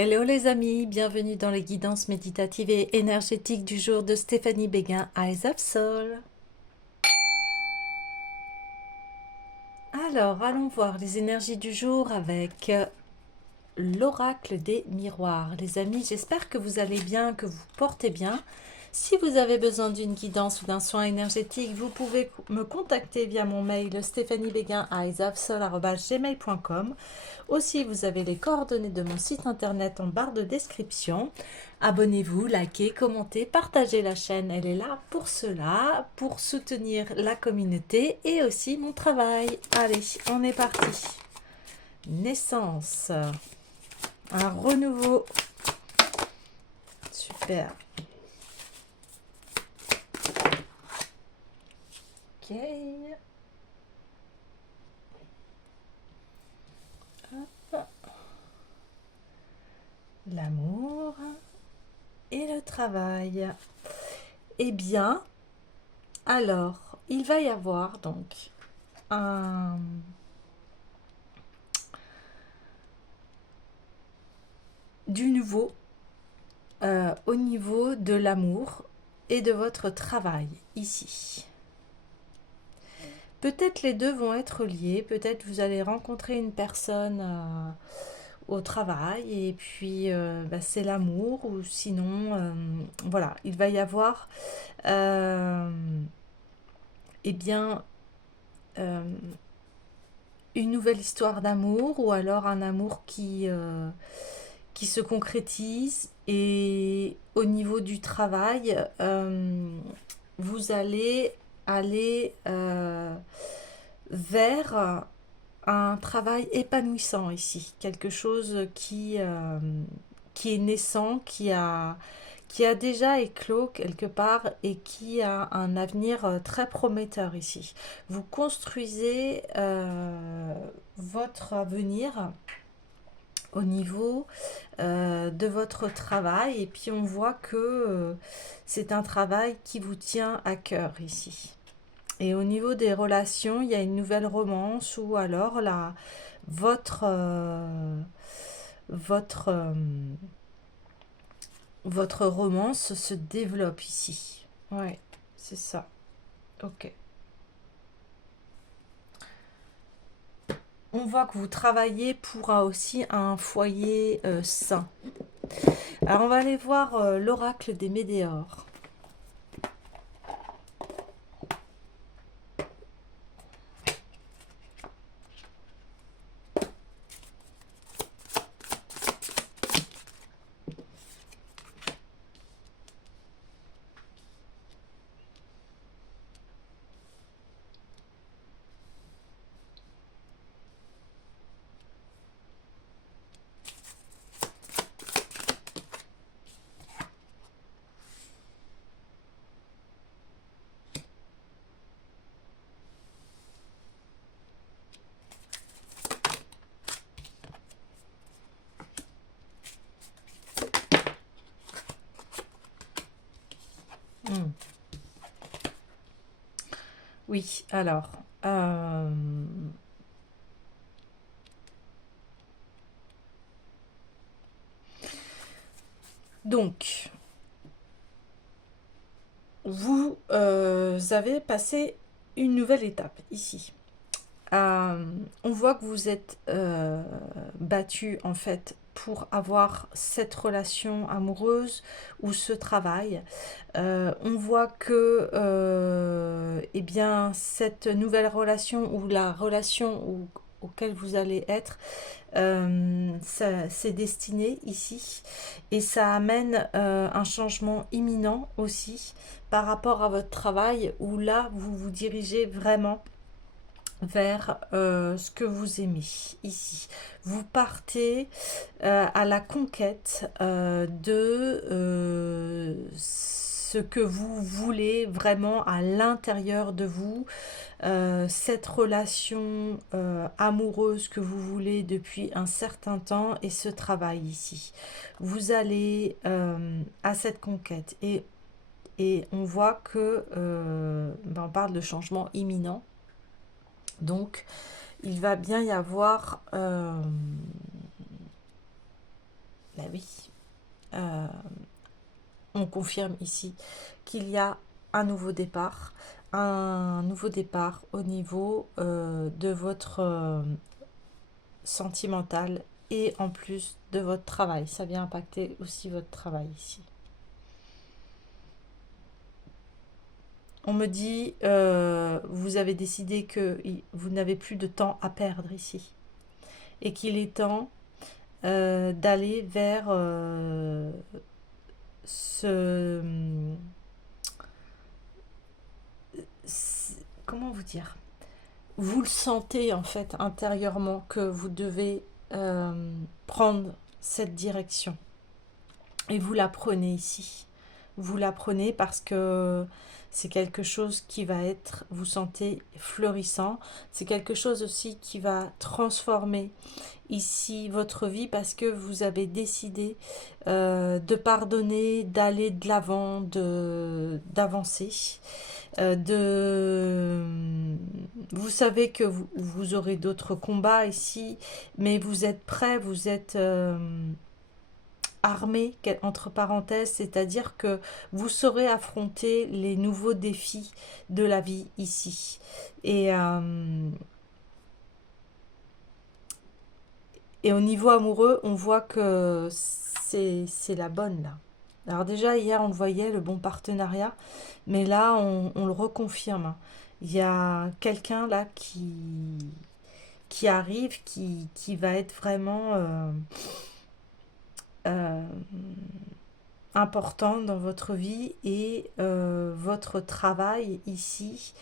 Hello les amis, bienvenue dans les guidances méditatives et énergétiques du jour de Stéphanie Béguin, Eyes of Soul. Alors, allons voir les énergies du jour avec l'oracle des miroirs. Les amis, j'espère que vous allez bien, que vous portez bien. Si vous avez besoin d'une guidance ou d'un soin énergétique, vous pouvez me contacter via mon mail stéphaniebeguin@gmail.com. Aussi, vous avez les coordonnées de mon site internet en barre de description. Abonnez-vous, likez, commentez, partagez la chaîne. Elle est là pour cela, pour soutenir la communauté et aussi mon travail. Allez, on est parti. Naissance. Un renouveau. Super. Ok. Hop. L'amour et le travail. Eh bien, alors, il va y avoir donc un... du nouveau au niveau de l'amour et de votre travail ici. Peut-être les deux vont être liés, peut-être vous allez rencontrer une personne au travail et puis c'est l'amour, ou sinon voilà, il va y avoir eh bien une nouvelle histoire d'amour, ou alors un amour qui se concrétise. Et au niveau du travail, vous allez aller vers un travail épanouissant ici, quelque chose qui est naissant, qui a déjà éclos quelque part et qui a un avenir très prometteur ici. Vous construisez votre avenir au niveau de votre travail, et puis on voit que c'est un travail qui vous tient à cœur ici. Et au niveau des relations, il y a une nouvelle romance, ou alors votre votre votre romance se développe ici. Ouais, c'est ça. Ok. On voit que vous travaillez pour aussi un foyer sain. Alors on va aller voir l'oracle des Médéors. Hmm. Oui, alors, donc, vous avez passé une nouvelle étape ici. On voit que vous êtes battu en fait pour avoir cette relation amoureuse ou ce travail. On voit que eh bien, cette nouvelle relation, ou la relation auquel vous allez être, c'est destiné ici, et ça amène un changement imminent aussi par rapport à votre travail, où là vous vous dirigez vraiment vers ce que vous aimez ici. Vous partez à la conquête de ce que vous voulez vraiment à l'intérieur de vous, cette relation amoureuse que vous voulez depuis un certain temps, et ce travail ici. Vous allez à cette conquête, et on voit que on parle de changement imminent. Donc, il va bien y avoir Bah oui. Euh, on confirme ici qu'il y a un nouveau départ au niveau de votre sentimental et en plus de votre travail. Ça vient impacter aussi votre travail ici. On me dit, vous avez décidé que vous n'avez plus de temps à perdre ici et qu'il est temps d'aller vers ce, comment vous dire, vous le sentez en fait intérieurement que vous devez prendre cette direction et vous la prenez ici. Vous la prenez parce que c'est quelque chose qui va être, vous sentez florissant, c'est quelque chose aussi qui va transformer ici votre vie parce que vous avez décidé de pardonner, d'aller de l'avant, d'avancer, vous savez que vous aurez d'autres combats ici, mais vous êtes prêt, vous êtes armé, entre parenthèses, c'est-à-dire que vous saurez affronter les nouveaux défis de la vie ici. Et au niveau amoureux, on voit que c'est la bonne là. Alors déjà, hier, on le voyait, le bon partenariat, mais là, on le reconfirme. Il y a quelqu'un là qui arrive, qui va être vraiment euh, important dans votre vie et votre travail ici.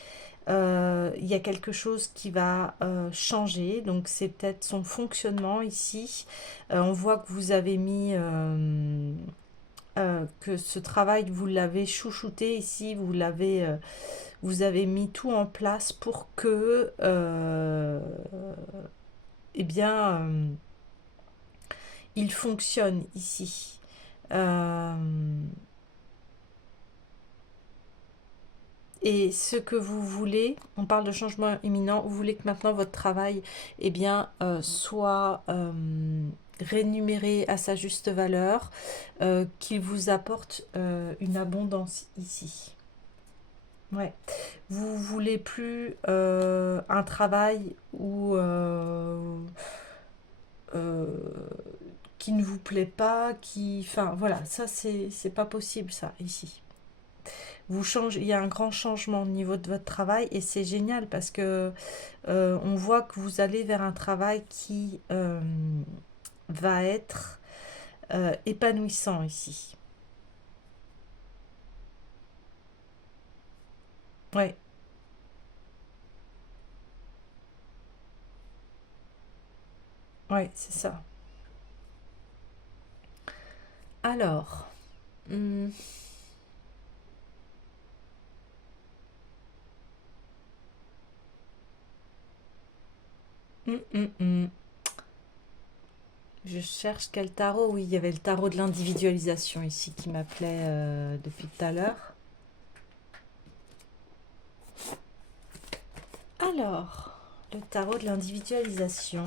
Il y a quelque chose qui va changer, donc c'est peut-être son fonctionnement ici. On voit que vous avez mis que ce travail, vous l'avez chouchouté ici, vous avez mis tout en place pour que eh bien il fonctionne ici. Euh, et ce que vous voulez, on parle de changement imminent, vous voulez que maintenant votre travail eh bien, soit rémunéré à sa juste valeur, qu'il vous apporte une abondance ici. Ouais. Vous voulez plus un travail où, euh, qui ne vous plaît pas, enfin voilà, ça c'est pas possible ça ici. Il y a un grand changement au niveau de votre travail et c'est génial parce que on voit que vous allez vers un travail qui va être épanouissant ici. Ouais, ouais, c'est ça. Alors, hum, hum. Je cherche quel tarot. Oui, il y avait le tarot de l'individualisation ici qui m'appelait depuis tout à l'heure. Alors, le tarot de l'individualisation.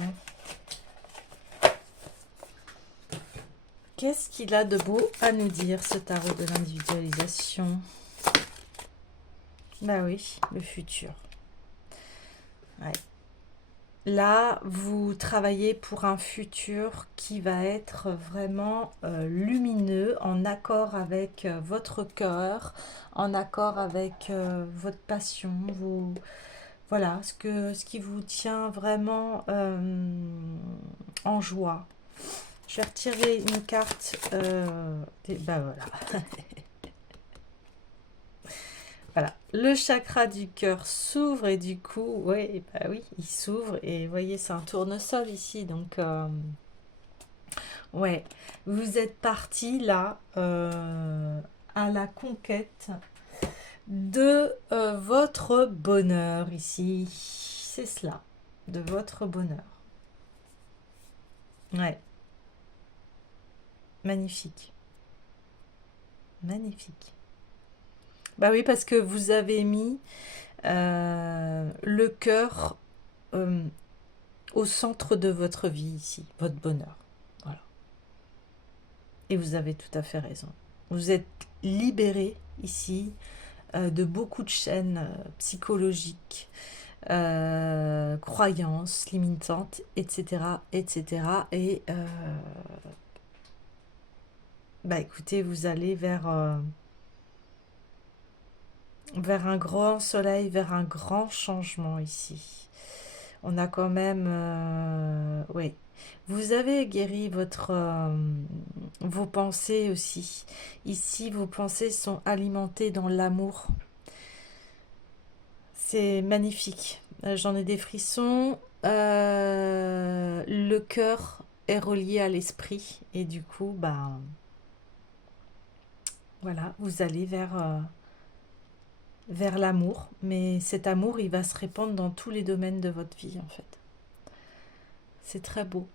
Qu'est-ce qu'il a de beau à nous dire, ce tarot de l'individualisation? Bah oui, le futur. Ouais. Là, vous travaillez pour un futur qui va être vraiment lumineux, en accord avec votre cœur, en accord avec votre passion, voilà, ce qui vous tient vraiment en joie. Je vais retirer une carte. Bah voilà. Voilà. Le chakra du cœur s'ouvre et du coup, ouais, bah oui, il s'ouvre et vous voyez, c'est un tournesol ici. Donc, ouais, vous êtes parti là à la conquête de votre bonheur ici. C'est cela, de votre bonheur. Ouais, magnifique. Magnifique. Bah oui, parce que vous avez mis le cœur au centre de votre vie ici, votre bonheur. Voilà. Et vous avez tout à fait raison. Vous êtes libéré ici de beaucoup de chaînes psychologiques, croyances limitantes, etc. etc. Et bah écoutez, vous allez vers un grand soleil, vers un grand changement ici. On a quand même... oui. Vous avez guéri vos pensées aussi. Ici, vos pensées sont alimentées dans l'amour. C'est magnifique. J'en ai des frissons. Le cœur est relié à l'esprit. Et du coup, bah, voilà, vous allez vers l'amour. Mais cet amour, il va se répandre dans tous les domaines de votre vie, en fait. C'est très beau.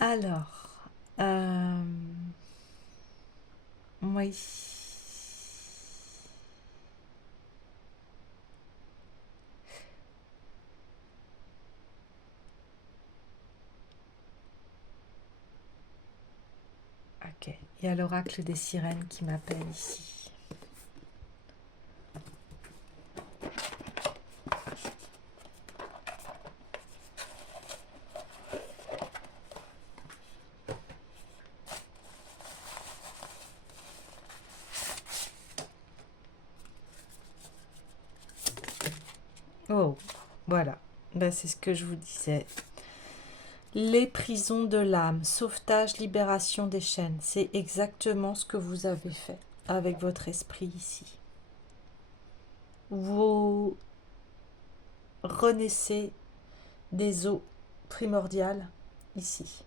Alors, oui. Ok. Il y a l'oracle des sirènes qui m'appelle ici. Oh, voilà. Ben, c'est ce que je vous disais. Les prisons de l'âme, sauvetage, libération des chaînes. C'est exactement ce que vous avez fait avec votre esprit ici. Vous renaissez des eaux primordiales ici.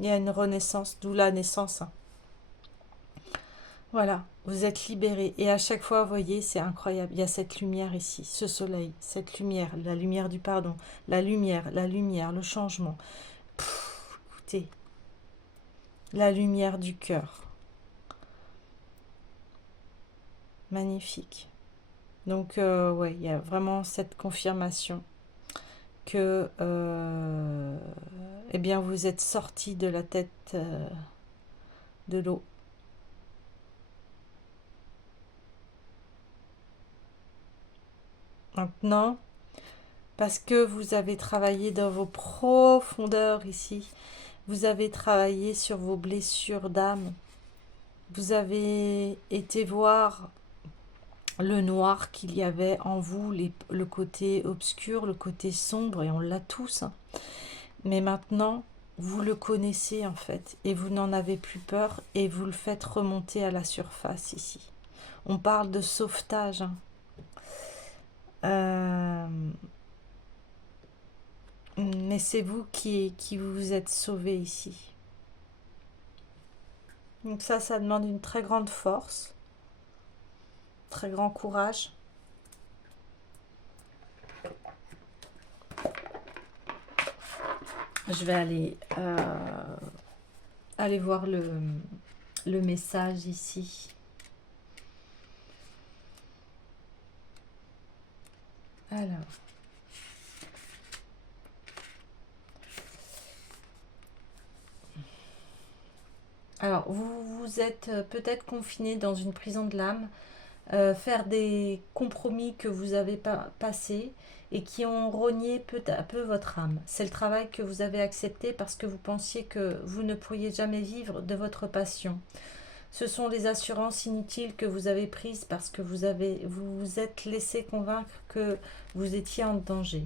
Il y a une renaissance, d'où la naissance. Voilà, vous êtes libérés. Et à chaque fois, vous voyez, c'est incroyable. Il y a cette lumière ici, ce soleil, cette lumière, la lumière du pardon, la lumière, le changement. Écoutez, la lumière du cœur. Magnifique. Donc, ouais, il y a vraiment cette confirmation que, eh bien, vous êtes sorti de la tête de l'eau. Maintenant, parce que vous avez travaillé dans vos profondeurs ici, vous avez travaillé sur vos blessures d'âme, vous avez été voir le noir qu'il y avait en vous, le côté obscur, le côté sombre, et on l'a tous. Hein. Mais maintenant, vous le connaissez en fait, et vous n'en avez plus peur, et vous le faites remonter à la surface ici. On parle de sauvetage. Hein. Mais c'est vous qui vous êtes sauvé ici. Donc ça demande une très grande force, très grand courage. Je vais aller voir le message ici. Alors, vous êtes peut-être confiné dans une prison de l'âme, faire des compromis que vous avez passés et qui ont rogné peu à peu votre âme. C'est le travail que vous avez accepté parce que vous pensiez que vous ne pourriez jamais vivre de votre passion. Ce sont les assurances inutiles que vous avez prises parce que vous vous êtes laissé convaincre que vous étiez en danger.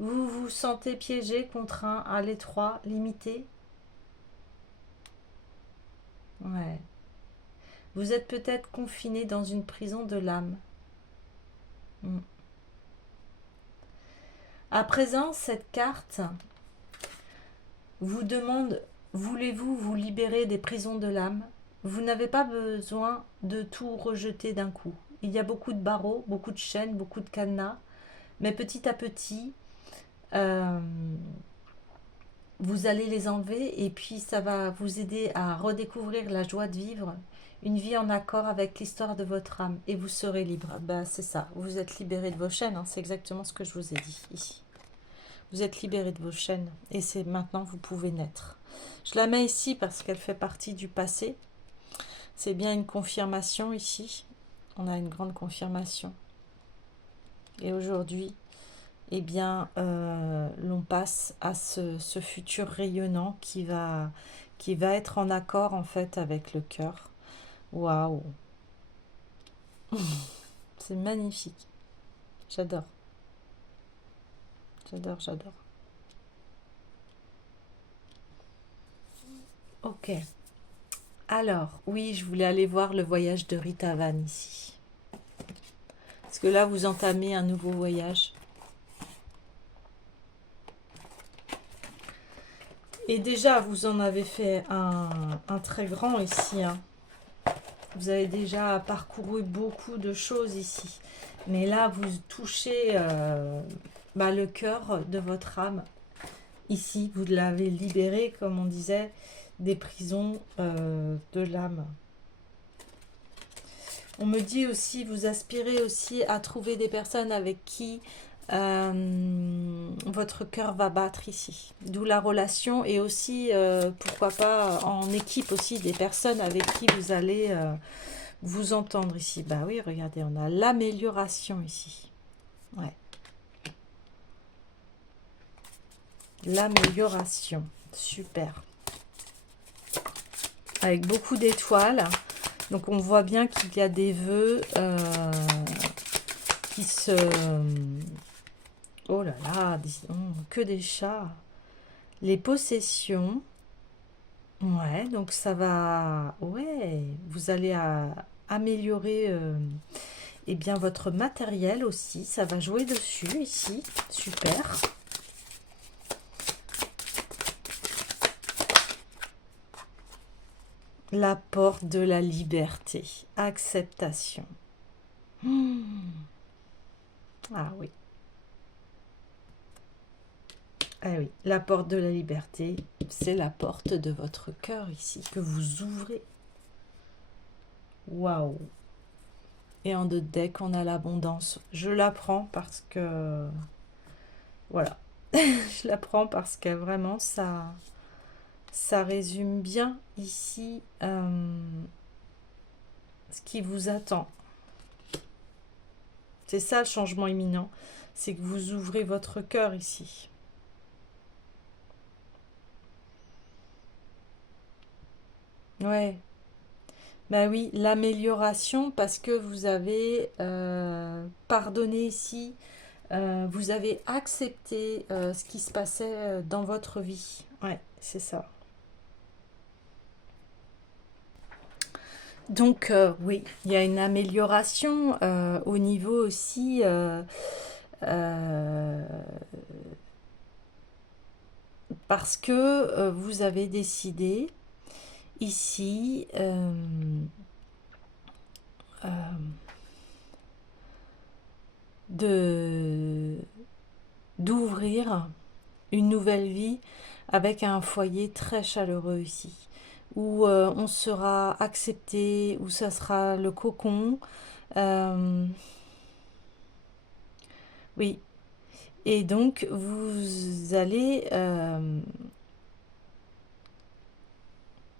Vous vous sentez piégé, contraint, à l'étroit, limité. Ouais. Vous êtes peut-être confiné dans une prison de l'âme. À présent, cette carte vous demande, voulez-vous vous libérer des prisons de l'âme? Vous n'avez pas besoin de tout rejeter d'un coup. Il y a beaucoup de barreaux, beaucoup de chaînes, beaucoup de cadenas, mais petit à petit, vous allez les enlever et puis ça va vous aider à redécouvrir la joie de vivre, une vie en accord avec l'histoire de votre âme et vous serez libre. Ben, c'est ça, vous êtes libéré de vos chaînes, hein, c'est exactement ce que je vous ai dit ici. Vous êtes libéré de vos chaînes et c'est maintenant vous pouvez naître. Je la mets ici parce qu'elle fait partie du passé. C'est bien une confirmation ici. On a une grande confirmation. Et aujourd'hui, eh bien, l'on passe à ce futur rayonnant qui va être en accord en fait avec le cœur. Waouh, c'est magnifique. J'adore, j'adore, j'adore. Ok. Alors, oui, je voulais aller voir le voyage de Rita Van ici. Parce que là, vous entamez un nouveau voyage. Et déjà, vous en avez fait un très grand ici, hein. Vous avez déjà parcouru beaucoup de choses ici. Mais là, vous touchez le cœur de votre âme. Ici, vous l'avez libéré, comme on disait, des prisons de l'âme. On me dit aussi, vous aspirez aussi à trouver des personnes avec qui votre cœur va battre ici. D'où la relation et aussi, pourquoi pas, en équipe aussi, des personnes avec qui vous allez vous entendre ici. Bah oui, regardez, on a l'amélioration ici. Ouais. L'amélioration. Super. Avec beaucoup d'étoiles. Donc on voit bien qu'il y a des vœux qui se... Oh là là, disons, que des chats. Les possessions. Ouais, donc ça va... Ouais, vous allez améliorer eh bien, votre matériel aussi. Ça va jouer dessus ici. Super. La porte de la liberté. Acceptation. Ah oui. Ah oui, la porte de la liberté, c'est la porte de votre cœur ici, que vous ouvrez. Waouh! Et en deux decks, on a l'abondance. Je la prends parce que... Voilà. Je la prends parce que vraiment, ça résume bien ici ce qui vous attend. C'est ça le changement imminent. C'est que vous ouvrez votre cœur ici. Ouais. Bah oui, l'amélioration parce que vous avez pardonné ici, vous avez accepté ce qui se passait dans votre vie. Ouais, c'est ça. Donc oui, il y a une amélioration au niveau aussi euh, parce que vous avez décidé ici euh, de d'ouvrir une nouvelle vie avec un foyer très chaleureux ici, où on sera accepté, où ça sera le cocon. Euh, oui, et donc vous allez,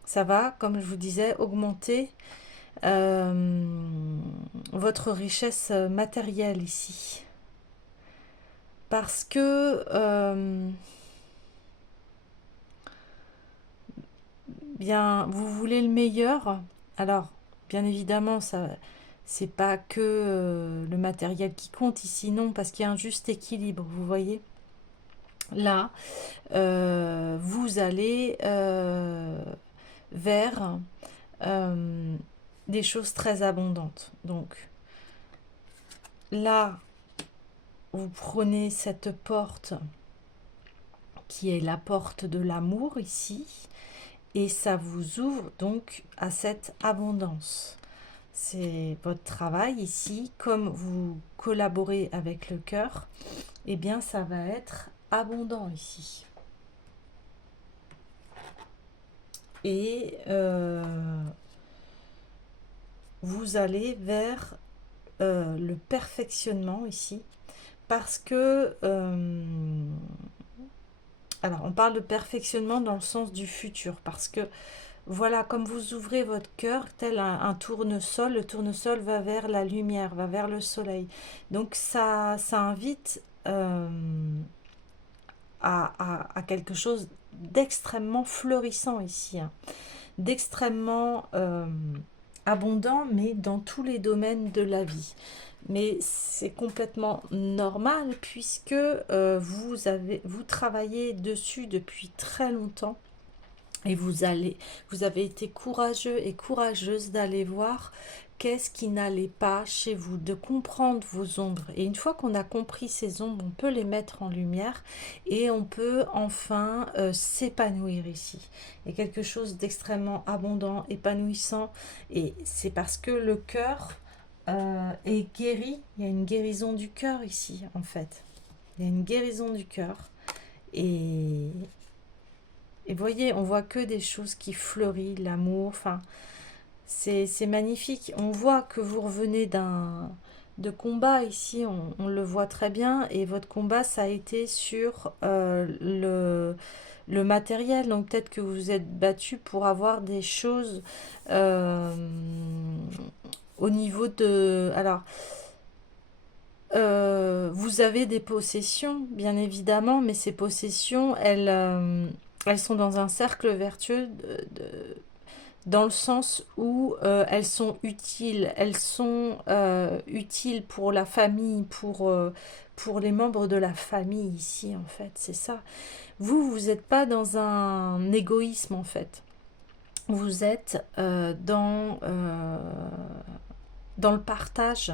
ça va, comme je vous disais, augmenter votre richesse matérielle ici. Parce que bien, vous voulez le meilleur. Alors, bien évidemment, ça, c'est pas que le matériel qui compte ici, non, parce qu'il y a un juste équilibre, vous voyez. Là, vous allez vers des choses très abondantes. Donc, là, vous prenez cette porte qui est la porte de l'amour ici, et ça vous ouvre donc à cette abondance. C'est votre travail ici, comme vous collaborez avec le cœur, eh bien ça va être abondant ici. Et vous allez vers le perfectionnement ici, parce que Alors, on parle de perfectionnement dans le sens du futur, parce que, voilà, comme vous ouvrez votre cœur, tel un tournesol, le tournesol va vers la lumière, va vers le soleil. Donc, ça invite à quelque chose d'extrêmement florissant ici, hein, d'extrêmement abondant, mais dans tous les domaines de la vie. Mais c'est complètement normal puisque vous travaillez dessus depuis très longtemps et vous avez été courageux et courageuse d'aller voir qu'est-ce qui n'allait pas chez vous, de comprendre vos ombres. Et une fois qu'on a compris ces ombres, on peut les mettre en lumière et on peut enfin s'épanouir ici. Il y a quelque chose d'extrêmement abondant, épanouissant. Et c'est parce que le cœur est guéri. Il y a une guérison du cœur ici, en fait. Il y a une guérison du cœur. Et voyez, on voit que des choses qui fleurissent, l'amour, enfin, c'est magnifique. On voit que vous revenez de combat ici, on le voit très bien, et votre combat, ça a été sur le matériel, donc peut-être que vous vous êtes battu pour avoir des choses euh, au niveau de... Alors, vous avez des possessions, bien évidemment, mais ces possessions, elles sont dans un cercle vertueux dans le sens où elles sont utiles. Elles sont utiles pour la famille, pour les membres de la famille ici, en fait. C'est ça. Vous n'êtes pas dans un égoïsme, en fait. Vous êtes dans le partage.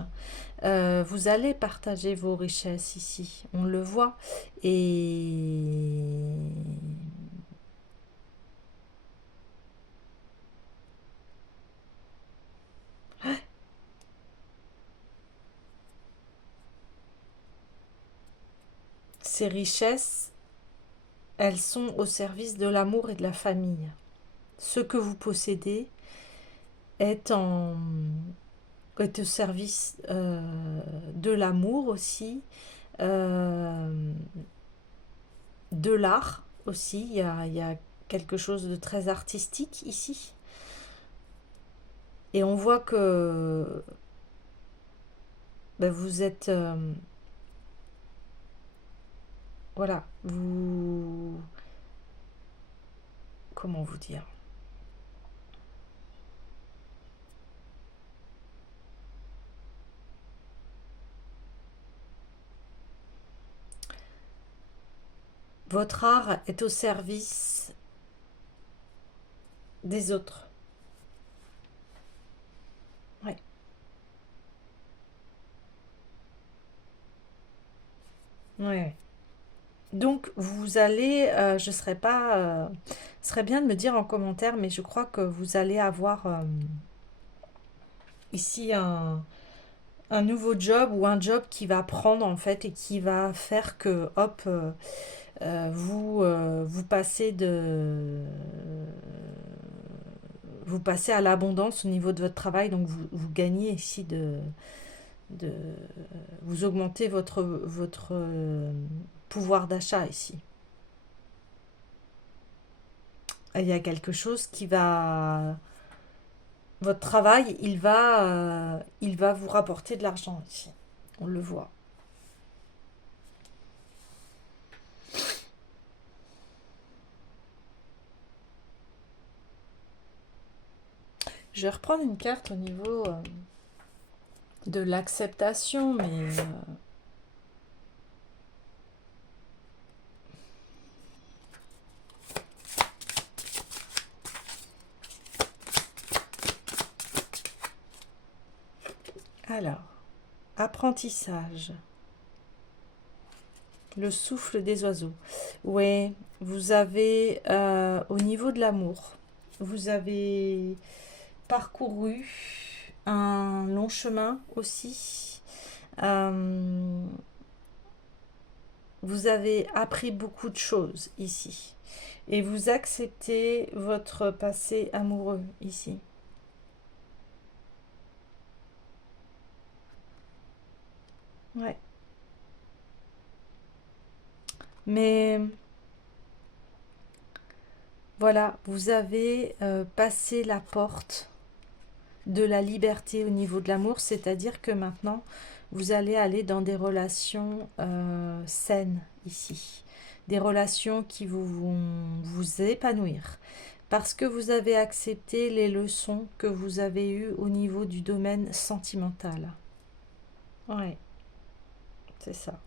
Vous allez partager vos richesses ici, on le voit. Et ces richesses, elles sont au service de l'amour et de la famille. Ce que vous possédez est, est au service de l'amour aussi, euh, de l'art aussi. Il y a quelque chose de très artistique ici. Et on voit que ben, vous êtes... voilà, vous... Comment vous dire? Votre art est au service des autres. Ouais. Ouais. Donc vous allez, je serais pas, ce serait bien de me dire en commentaire, mais je crois que vous allez avoir ici un nouveau job ou un job qui va prendre en fait et qui va faire que hop, vous passez vous passez à l'abondance au niveau de votre travail, donc vous gagnez ici de vous augmentez votre pouvoir d'achat ici. Il y a quelque chose qui va... Votre travail, il va vous rapporter de l'argent ici. On le voit. Je vais reprendre une carte au niveau de l'acceptation, mais... alors, apprentissage. Le souffle des oiseaux. Ouais, vous avez, au niveau de l'amour, vous avez parcouru un long chemin aussi. Euh, vous avez appris beaucoup de choses ici. Et vous acceptez votre passé amoureux ici. Ouais. Mais Voilà, vous avez passé la porte de la liberté au niveau de l'amour, c'est-à-dire que maintenant, vous allez aller dans des relations saines ici, des relations qui vont vous épanouir, parce que vous avez accepté les leçons que vous avez eues au niveau du domaine sentimental. Ouais, c'est ça.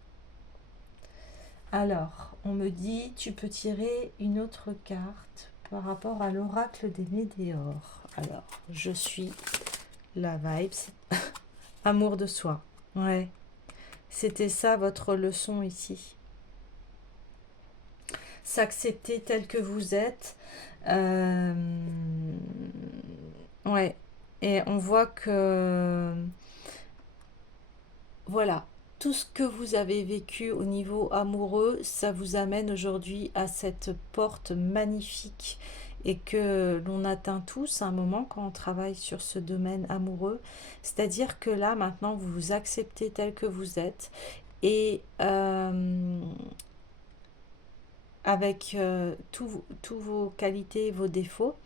Alors, on me dit, tu peux tirer une autre carte par rapport à l'oracle des Météores. Alors, je suis la vibes. Amour de soi. Ouais, c'était ça votre leçon ici. S'accepter tel que vous êtes. Euh, Ouais. Et on voit que, voilà, tout ce que vous avez vécu au niveau amoureux, ça vous amène aujourd'hui à cette porte magnifique et que l'on atteint tous à un moment quand on travaille sur ce domaine amoureux. C'est-à-dire que là, maintenant, vous vous acceptez tel que vous êtes et avec tous vos qualités, vos défauts,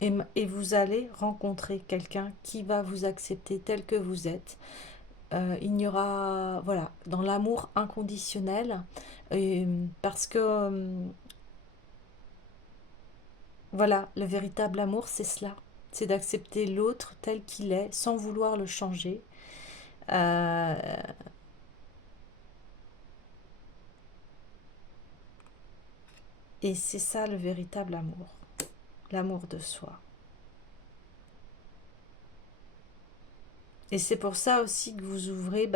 et vous allez rencontrer quelqu'un qui va vous accepter tel que vous êtes. Il n'y aura, voilà, dans l'amour inconditionnel, parce que, voilà, le véritable amour, c'est cela. C'est d'accepter l'autre tel qu'il est, sans vouloir le changer. Euh, et c'est ça le véritable amour, l'amour de soi. Et c'est pour ça aussi que vous ouvrez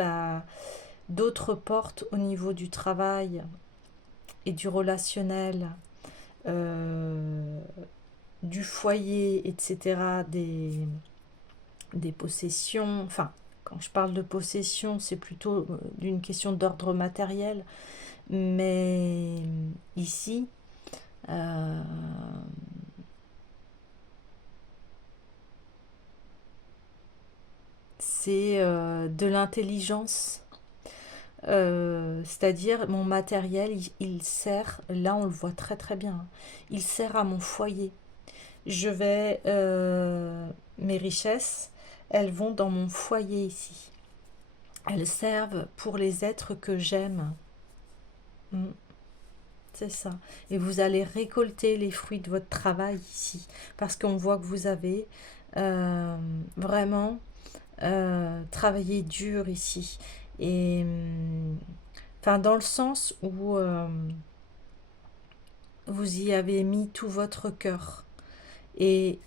d'autres portes au niveau du travail et du relationnel, euh, du foyer, etc., des possessions. Enfin, quand je parle de possession, c'est plutôt d'une question d'ordre matériel. Mais ici, euh, c'est de l'intelligence. C'est-à-dire mon matériel, il sert, là on le voit très très bien, hein, il sert à mon foyer. Je vais, mes richesses, elles vont dans mon foyer ici. Elles servent pour les êtres que j'aime. Mm, c'est ça. Et vous allez récolter les fruits de votre travail ici. Parce qu'on voit que vous avez euh, vraiment travaillé dur ici. Et enfin, dans le sens où vous y avez mis tout votre cœur. Et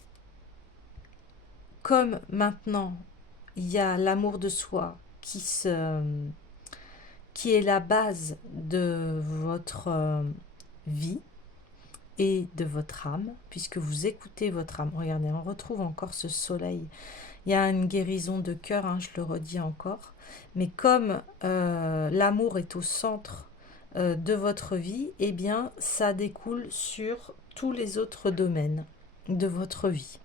comme maintenant, il y a l'amour de soi qui est la base de votre vie et de votre âme, puisque vous écoutez votre âme. Regardez, on retrouve encore ce soleil. Il y a une guérison de cœur, hein, je le redis encore. Mais comme l'amour est au centre de votre vie, eh bien, ça découle sur tous les autres domaines de votre vie.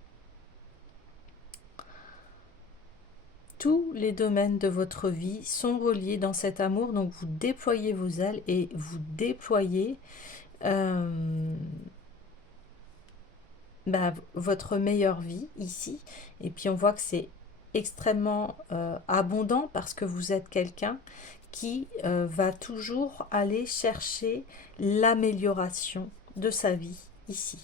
Tous les domaines de votre vie sont reliés dans cet amour, donc vous déployez vos ailes et vous déployez euh, votre meilleure vie ici. Et puis on voit que c'est extrêmement abondant parce que vous êtes quelqu'un qui va toujours aller chercher l'amélioration de sa vie ici.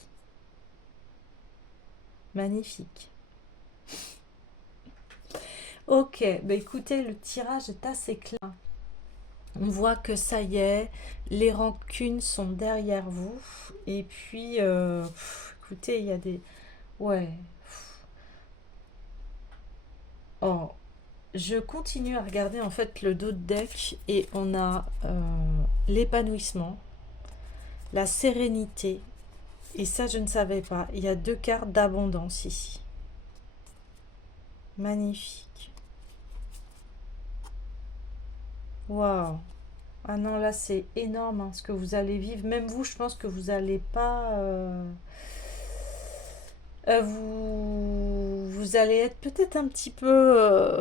Magnifique. Ok, bah écoutez, le tirage est assez clair. On voit que ça y est, les rancunes sont derrière vous. Et puis, écoutez, il y a des... Ouais. Oh, je continue à regarder en fait le dos de deck et on a l'épanouissement, la sérénité. Et ça, je ne savais pas. Il y a deux cartes d'abondance ici. Magnifique. Waouh. Ah non, là, c'est énorme hein, ce que vous allez vivre. Même vous, je pense que vous n'allez pas... vous allez être peut-être un petit peu...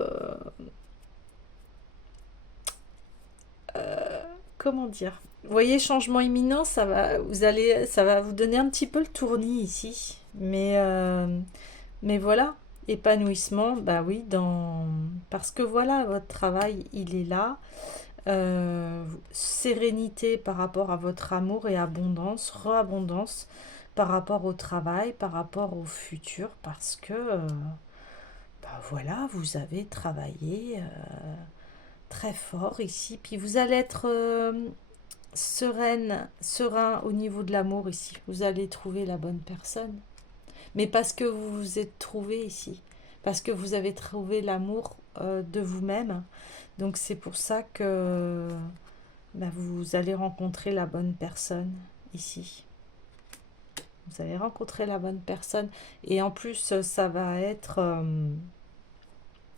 comment dire? Vous voyez, changement imminent, ça va vous donner un petit peu le tournis ici. Mais voilà, épanouissement, bah oui, parce que voilà, votre travail, il est là. Sérénité par rapport à votre amour et abondance, re-abondance par rapport au travail, par rapport au futur, parce que, bah voilà, vous avez travaillé très fort ici, puis vous allez être serein au niveau de l'amour ici. Vous allez trouver la bonne personne. Mais parce que vous vous êtes trouvé ici. Parce que vous avez trouvé l'amour de vous-même. Donc c'est pour ça que bah, vous allez rencontrer la bonne personne ici. Vous allez rencontrer la bonne personne. Et en plus, ça va être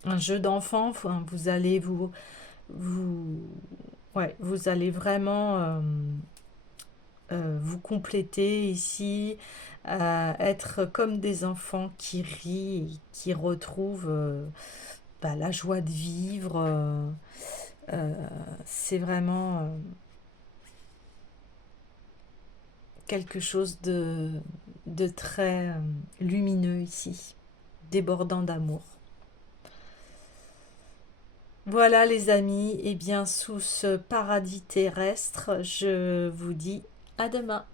un jeu d'enfant. Enfin, vous, ouais, vous allez vraiment vous compléter ici, être comme des enfants qui rient, et qui retrouvent bah, la joie de vivre. Euh, c'est vraiment quelque chose de très lumineux ici, débordant d'amour. Voilà les amis, et bien sous ce paradis terrestre, je vous dis à demain.